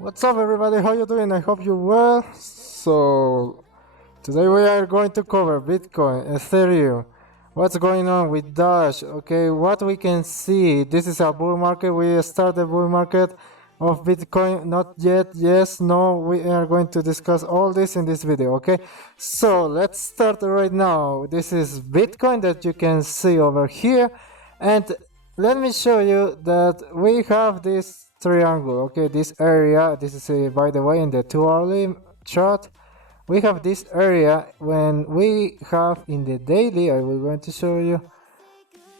What's up everybody, how you doing? I hope you're well. So today we are going to cover Bitcoin, Ethereum, what's going on with Doge, okay, what we can see. This is a bull market, we start the bull market of Bitcoin, not yet, yes, no, we are going to discuss all this in this video, okay. So let's start right now. This is Bitcoin that you can see over here, and let me show you that we have this triangle, okay, this area. This is by the way in the 2 hourly chart. We have this area when we have in the daily. I will going to show you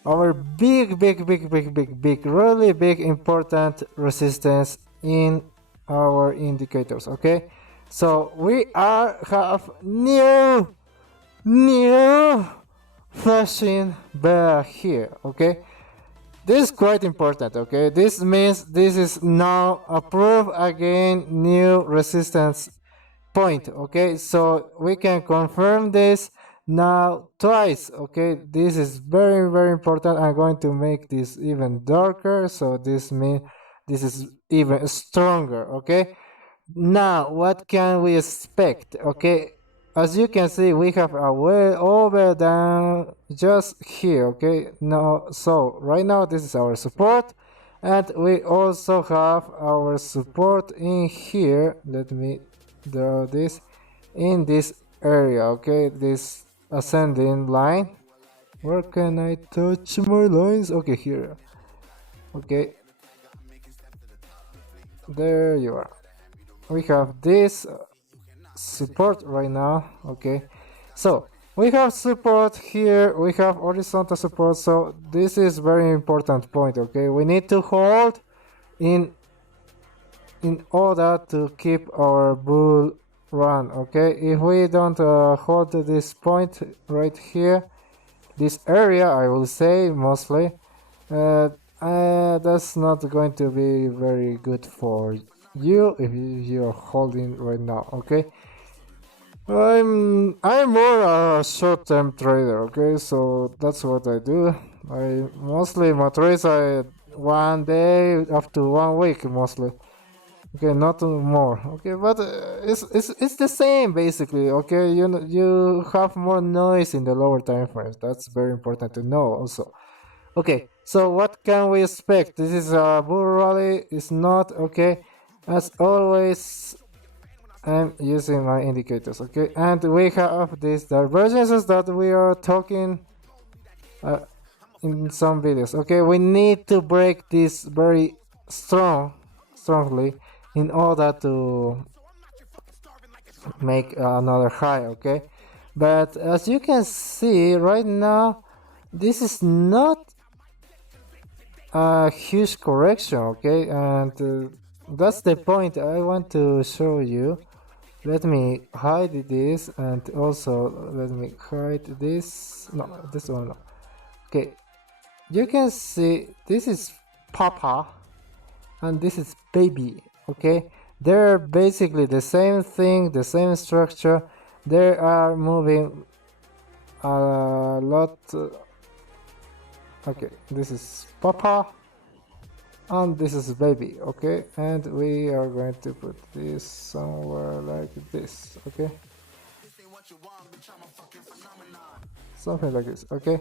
our big really big important resistance in our indicators, okay. So we have new flashing bear here, okay. This is quite important, okay. This means this is now approved again new resistance point, okay. So we can confirm this now twice, okay. This is very important. I'm going to make this even darker, so this means this is even stronger, okay. Now what can we expect, okay. As you can see, we have a way over down just here, okay. Now, so right now this is our support, and we also have our support in here. Let me draw this in this area, okay, this ascending line. Where can I touch my lines? Okay, here, okay, there you are. We have this support right now, okay. So we have support here, we have horizontal support, so this is very important point, okay. We need to hold in order to keep our bull run, okay. If we don't hold this point right here, this area, I will say mostly, that's not going to be very good for you if you're holding right now, okay. I'm more a short-term trader, okay, so that's what I do. I mostly my trades are 1 day up to 1 week mostly, okay, not more, okay, but it's the same basically, okay. You have more noise in the lower time frames. That's very important to know also, okay. So what can we expect? This is a bull rally. It's not, okay. As always, I'm using my indicators, okay. And we have these divergences that we are talking in some videos, okay. We need to break this very strongly in order to make another high, okay. But as you can see right now, this is not a huge correction, okay. And that's the point I want to show you. Let me hide this, and also let me hide this. No, this one no. Okay, you can see this is Papa and this is Baby, okay. They're basically the same thing, the same structure. They are moving a lot. Okay, this is Papa and this is Baby, okay. And we are going to put this somewhere like this, okay, something like this, okay.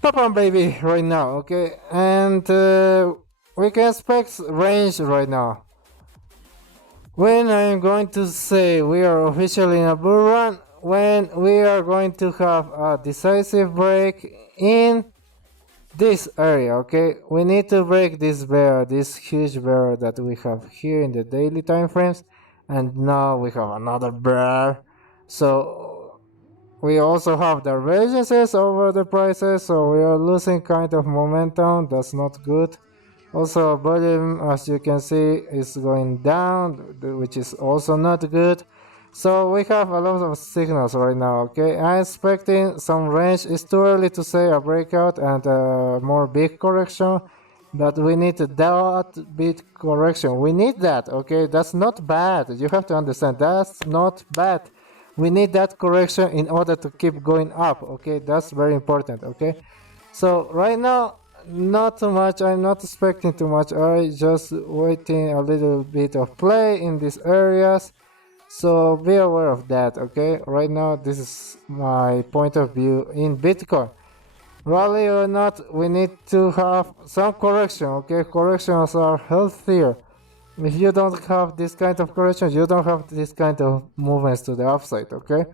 Papa and Baby right now, okay. And we can expect range right now. When I'm going to say we are officially in a bull run, when we are going to have a decisive break in this area, okay. We need to break this bear, this huge bear that we have here in the daily time frames, and now we have another bear. So we also have divergences over the prices, so we are losing kind of momentum. That's not good. Also volume, as you can see, is going down, which is also not good. So we have a lot of signals right now, okay. I'm expecting some range. It's too early to say a breakout and a more big correction, but we need that big correction. We need that, okay. That's not bad. You have to understand, that's not bad. We need that correction in order to keep going up, okay. That's very important, okay. So right now not too much. I'm not expecting too much. I just waiting a little bit of play in these areas. So be aware of that, okay? Right now, this is my point of view in Bitcoin. Rally or not, we need to have some correction, okay? Corrections are healthier. If you don't have this kind of corrections, you don't have this kind of movements to the upside, okay?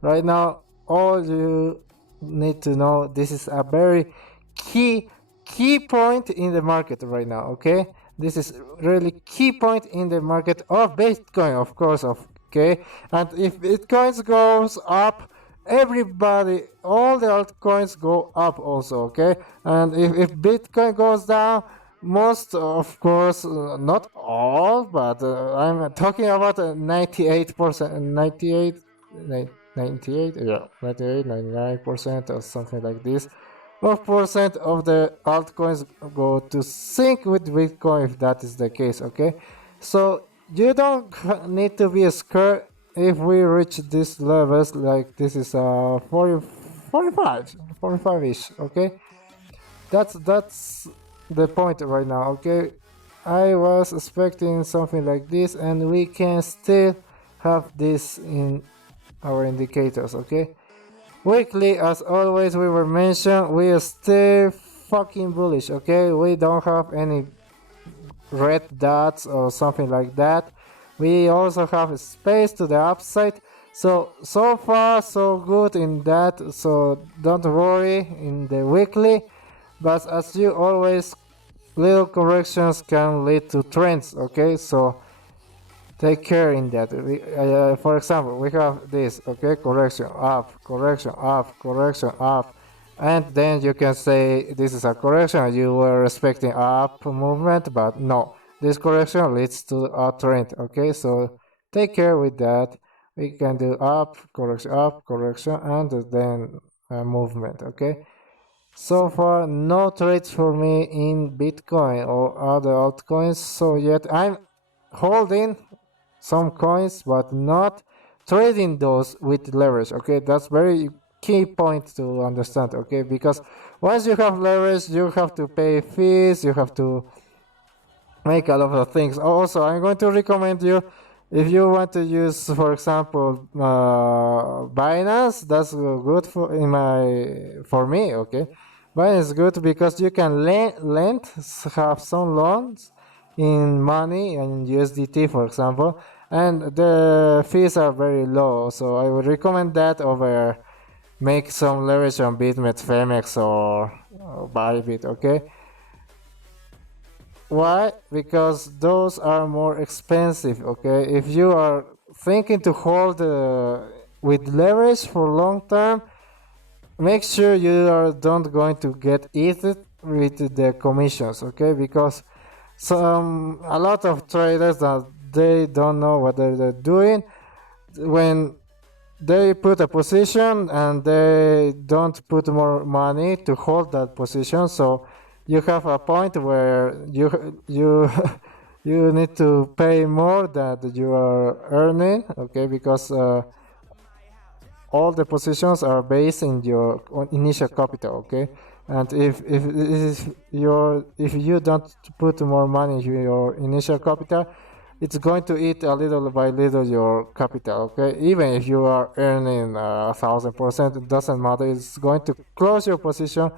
Right now, all you need to know, this is a very key point in the market right now, okay? This is really key point in the market of Bitcoin, of course, okay? And if Bitcoin goes up, everybody, all the altcoins go up also, okay? And if Bitcoin goes down, most, of course, not all, but I'm talking about 98%, 98, 98, yeah, 98, 99% or something like this. What percent of the altcoins go to sync with Bitcoin if that is the case, okay? So you don't need to be scared if we reach these levels, like this is 40, 45, 45-ish, okay? That's the point right now, okay? I was expecting something like this, and we can still have this in our indicators, okay? Weekly, as always, we were mentioned, we are still fucking bullish, okay? We don't have any red dots or something like that. We also have space to the upside. So far, so good in that, so don't worry in the weekly. But as you always, little corrections can lead to trends, okay? So take care in that. For example, we have this, okay? Correction up, correction up, correction up. And then you can say this is a correction. You were expecting up movement, but no. This correction leads to a trend, okay? So take care with that. We can do up, correction, and then a movement, okay? So far, no trades for me in Bitcoin or other altcoins. So yet I'm holding some coins, but not trading those with leverage. Okay, that's very key point to understand. Okay, because once you have leverage, you have to pay fees. You have to make a lot of things. Also, I'm going to recommend you, if you want to use, for example, Binance. That's good for me. Okay, Binance is good because you can have some loans in money and USDT, for example, and the fees are very low. So I would recommend that over make some leverage on bitmex, Femex, or bybit. Okay. Why? Because those are more expensive, okay? If you are thinking to hold with leverage for long term, make sure you are don't going to get eaten with the commissions, okay? Because a lot of traders that they don't know what they're doing when they put a position and they don't put more money to hold that position, so you have a point where you you need to pay more than you are earning, okay? Because all the positions are based in your initial capital, okay? And if you don't put more money in your initial capital, it's going to eat a little by little your capital, okay? Even if you are earning 1,000%, it doesn't matter. It's going to close your position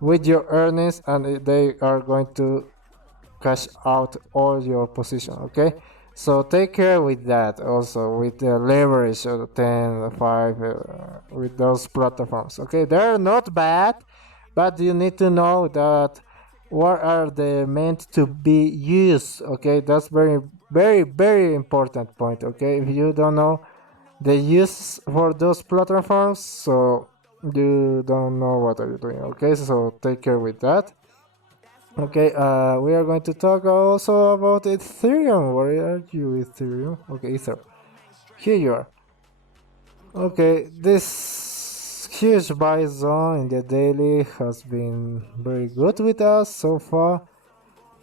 with your earnings, and they are going to cash out all your position, okay? So take care with that also, with the leverage of 10, 5, with those platforms, okay? They're not bad, but you need to know that what are they meant to be used, okay? That's very important point, okay? If you don't know the use for those platforms, so you don't know what are you doing, okay? So take care with that. Okay, we are going to talk also about Ethereum. Where are you, Ethereum? Okay, Ether. Here you are. Okay, this huge buy zone in the daily has been very good with us so far.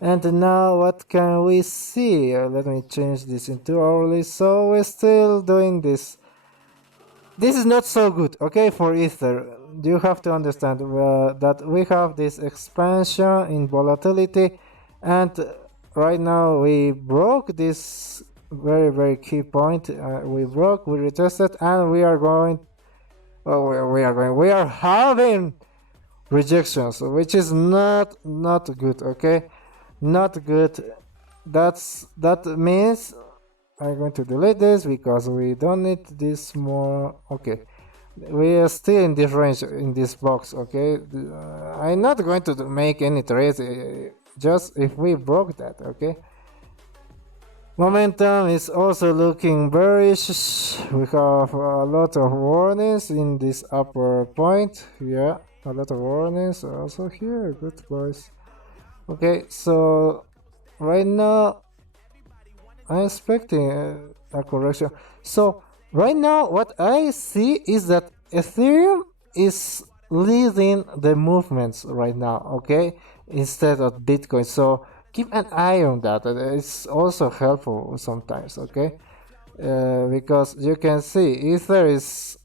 And now what can we see? Let me change this into hourly. So we're still doing this. This is not so good, okay, for Ether. you have to understand that we have this expansion in volatility, and right now we broke this very key point. We retested, and we are going. Well, we are having rejections, which is not good. Okay, not good. That means I'm going to delete this because we don't need this more. Okay, we are still in this range in this box. Okay, I'm not going to make any trades, just if we broke that. Okay, momentum is also looking bearish. We have a lot of warnings in this upper point. Yeah, a lot of warnings also here. Good boys. Okay, so right now I'm expecting a correction. So right now what I see is that Ethereum is leading the movements right now, okay, instead of Bitcoin. So keep an eye on that. It's also helpful sometimes, okay, because you can see Ether is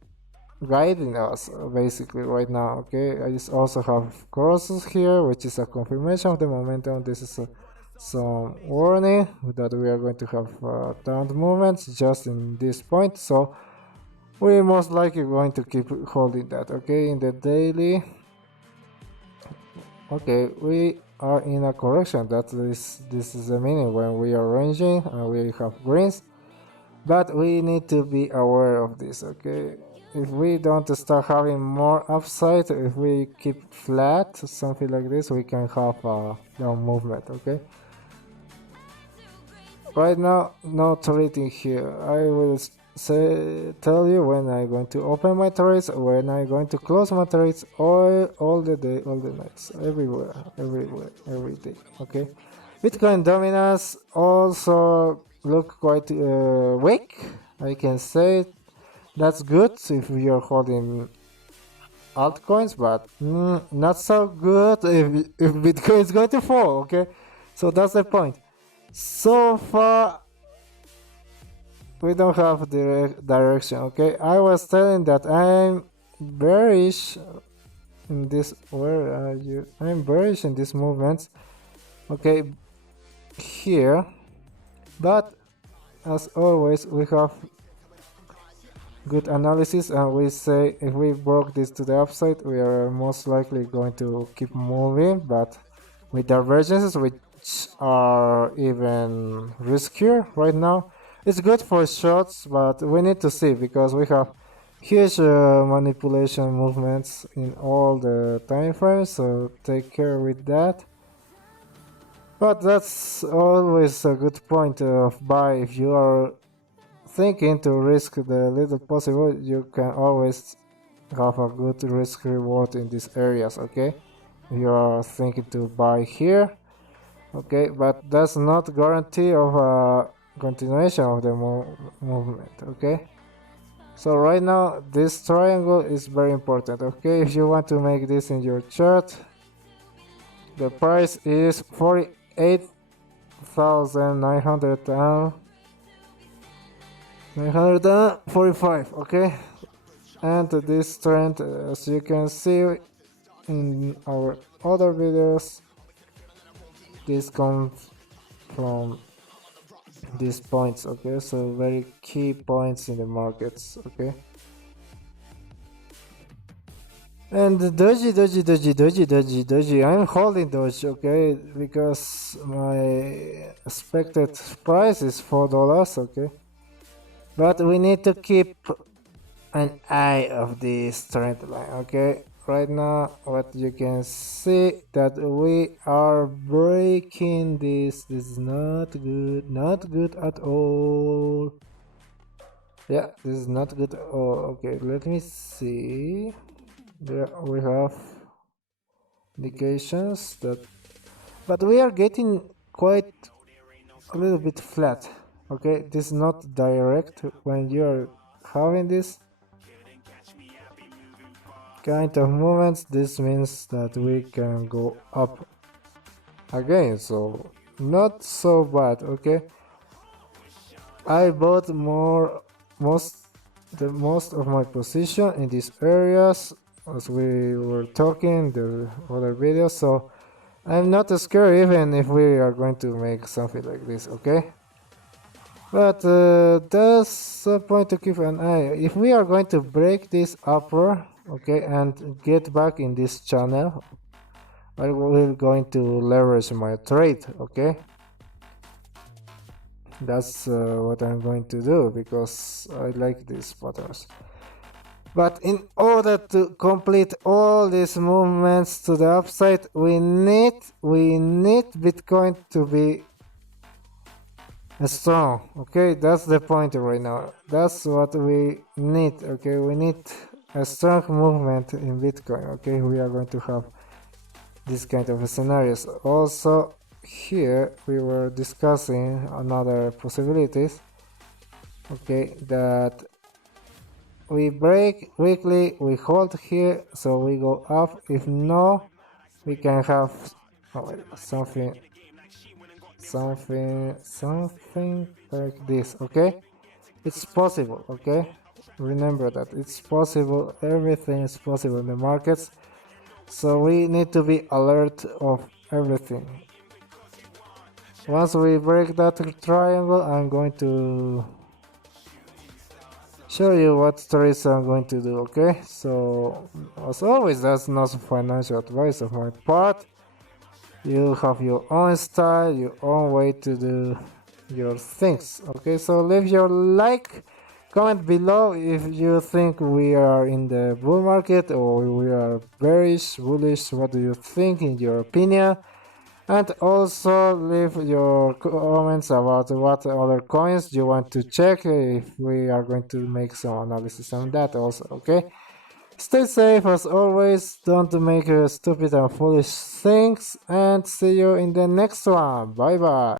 guiding us basically right now. Okay, I just also have crosses here, which is a confirmation of the momentum. This is some warning that we are going to have down movements just in this point, so we're most likely going to keep holding that. Okay, in the daily, okay, we are in a correction. This is the meaning when we are ranging and we have greens, but we need to be aware of this. Okay, if we don't start having more upside, if we keep flat, something like this, we can have a down movement. Okay, right now no trading here. I will tell you when I'm going to open my trades, when I'm going to close my trades, all the day, all the nights, everywhere, every day. Okay, Bitcoin dominance also look quite weak, I can say. That's good if you're holding altcoins, but not so good if Bitcoin is going to fall. Okay, so that's the point. So far we don't have direction. Okay, I was telling that I'm bearish in this. Where are you? I'm bearish in these movements. Okay, here, but as always we have good analysis, and we say if we broke this to the upside, we are most likely going to keep moving, but with divergences which are even riskier right now. It's good for shots, but we need to see because we have huge manipulation movements in all the time frames, so take care with that. But that's always a good point of buy. If you are thinking to risk the little possible, you can always have a good risk reward in these areas. Okay, you are thinking to buy here, okay, but that's not guarantee of a continuation of the movement. Okay, so right now this triangle is very important. Okay, if you want to make this in your chart, the price is 48,900 945. Okay, and this trend, as you can see in our other videos, this comes from these points. Okay, so very key points in the markets. Okay, and doge, I'm holding doge. Okay, because my expected price is $4. Okay, but we need to keep an eye of this trend line. Okay, right now what you can see that we are breaking this is not good at all. Yeah, this is not good at all. Okay, let me see. There we have indications that, but we are getting quite a little bit flat. Okay, this is not direct. When you're having this kind of movements, this means that we can go up again, so not so bad. Okay, I bought most of my position in these areas. as we were talking in the other video. So I'm not scared even if we are going to make something like this, okay? But that's a point to keep an eye. If we are going to break this upper, okay, and get back in this channel, I will going to leverage my trade, okay? That's what I'm going to do because I like these patterns. But in order to complete all these movements to the upside, we need Bitcoin to be strong. Okay, that's the point right now. That's what we need. Okay, we need a strong movement in Bitcoin. Okay, we are going to have this kind of scenarios. Also, here we were discussing another possibilities. Okay, that we break weekly, we hold here, so we go up. If no, we can have something like this. Okay, it's possible. Okay, remember that it's possible. Everything is possible in the markets, so we need to be alert of everything. Once we break that triangle, I'm going to show you what trades I'm going to do. Okay, so as always, that's not financial advice of my part. You have your own style, your own way to do your things. Okay, so leave your like, comment below if you think we are in the bull market or we are bearish, bullish. What do you think in your opinion? And also leave your comments about what other coins you want to check if we are going to make some analysis on that also. Okay, stay safe as always, don't make stupid and foolish things, and see you in the next one. Bye bye.